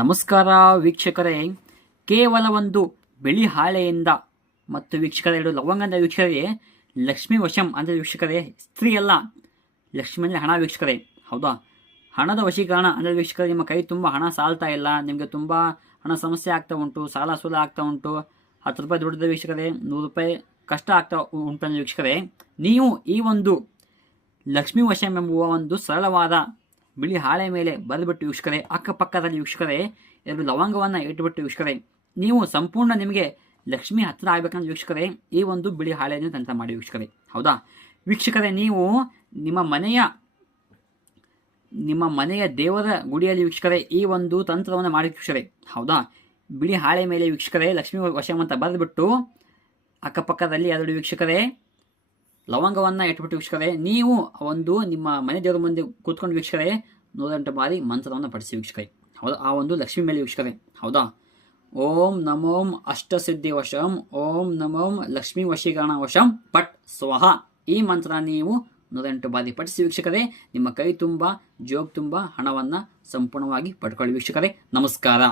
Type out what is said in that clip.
ನಮಸ್ಕಾರ ವೀಕ್ಷಕರೇ, ಕೇವಲ ಒಂದು ಬಿಳಿ ಹಾಳೆಯಿಂದ ಮತ್ತು ವೀಕ್ಷಕರೇ ಎರಡು ಲವಂಗದ ವೀಕ್ಷಕರೇ ಲಕ್ಷ್ಮೀ ವಶಂ ಅಂದರೆ ವೀಕ್ಷಕರೇ ಸ್ತ್ರೀ ಅಲ್ಲ, ಲಕ್ಷ್ಮಿ ಅಂದರೆ ಹಣ ವೀಕ್ಷಕರೇ. ಹೌದಾ, ಹಣದ ವಶೀಕರಣ ಅಂದರೆ ವೀಕ್ಷಕರೇ ನಿಮ್ಮ ಕೈ ತುಂಬ ಹಣ ಸಾಲ್ತಾ ಇಲ್ಲ, ನಿಮಗೆ ತುಂಬ ಹಣ ಸಮಸ್ಯೆ ಆಗ್ತಾ ಉಂಟು, ಸಾಲ ಸೂಲ ಆಗ್ತಾ ಉಂಟು, 10 ರೂಪಾಯಿ ದುಡ್ಡಿದ ವೀಕ್ಷಕರೇ 100 ರೂಪಾಯಿ ಕಷ್ಟ ಆಗ್ತಾ ಉಂಟು ಅಂದರೆ ವೀಕ್ಷಕರೇ, ನೀವು ಈ ಒಂದು ಲಕ್ಷ್ಮೀ ವಶಂ ಎಂಬುವ ಒಂದು ಸರಳವಾದ ಬಿಳಿ ಹಾಳೆ ಮೇಲೆ ಬರೆದುಬಿಟ್ಟು ವೀಕ್ಷಕರೇ ಅಕ್ಕಪಕ್ಕದಲ್ಲಿ ವೀಕ್ಷಕರೇ ಎರಡು ಲವಂಗವನ್ನು ಇಟ್ಟುಬಿಟ್ಟು ವೀಕ್ಷಕರೇ ನೀವು ಸಂಪೂರ್ಣ ನಿಮಗೆ ಲಕ್ಷ್ಮಿ ಹತ್ತಿರ ಆಗಬೇಕಂದ್ರೆ ವೀಕ್ಷಕರೇ ಈ ಒಂದು ಬಿಳಿ ಹಾಳೆಯನ್ನು ತಂತ್ರ ಮಾಡಿ ವೀಕ್ಷಕರೇ. ಹೌದಾ ವೀಕ್ಷಕರೇ, ನೀವು ನಿಮ್ಮ ಮನೆಯ ದೇವರ ಗುಡಿಯಲ್ಲಿ ವೀಕ್ಷಕರೇ ಈ ಒಂದು ತಂತ್ರವನ್ನು ಮಾಡಿ ವೀಕ್ಷಕರೇ. ಹೌದಾ, ಬಿಳಿ ಹಾಳೆ ಮೇಲೆ ವೀಕ್ಷಕರೇ ಲಕ್ಷ್ಮೀ ವಶಂ ಅಂತ ಬರೆದುಬಿಟ್ಟು ಅಕ್ಕಪಕ್ಕದಲ್ಲಿ ಎರಡು ವೀಕ್ಷಕರೇ ಲವಂಗವನ್ನು ಇಟ್ಬಿಟ್ಟು ವೀಕ್ಷಕರೇ ನೀವು ಒಂದು ನಿಮ್ಮ ಮನೆ ದೇವರ ಮುಂದೆ ಕೂತ್ಕೊಂಡು ವೀಕ್ಷಕರೇ 108 ಬಾರಿ ಮಂತ್ರವನ್ನು ಪಡಿಸಿ ವೀಕ್ಷಕರೇ. ಹೌದಾ, ಆ ಒಂದು ಲಕ್ಷ್ಮಿ ಮೇಲೆ ವೀಕ್ಷಕರೇ. ಹೌದಾ, ಓಂ ನಮೋಂ ಅಷ್ಟಸಿದ್ಧಿ ವಶಂ, ಓಂ ನಮೋಂ ಲಕ್ಷ್ಮೀ ವಶೀಕರಣ ವಶಂ ಪಟ್ ಸ್ವಹ ಈ ಮಂತ್ರ ನೀವು 108 ಬಾರಿ ಪಠಿಸಿ ವೀಕ್ಷಕರೇ ನಿಮ್ಮ ಕೈ ತುಂಬ ಜೋಗ್ ತುಂಬ ಹಣವನ್ನು ಸಂಪೂರ್ಣವಾಗಿ ಪಡ್ಕೊಳ್ಳಿ ವೀಕ್ಷಕರೇ. ನಮಸ್ಕಾರ.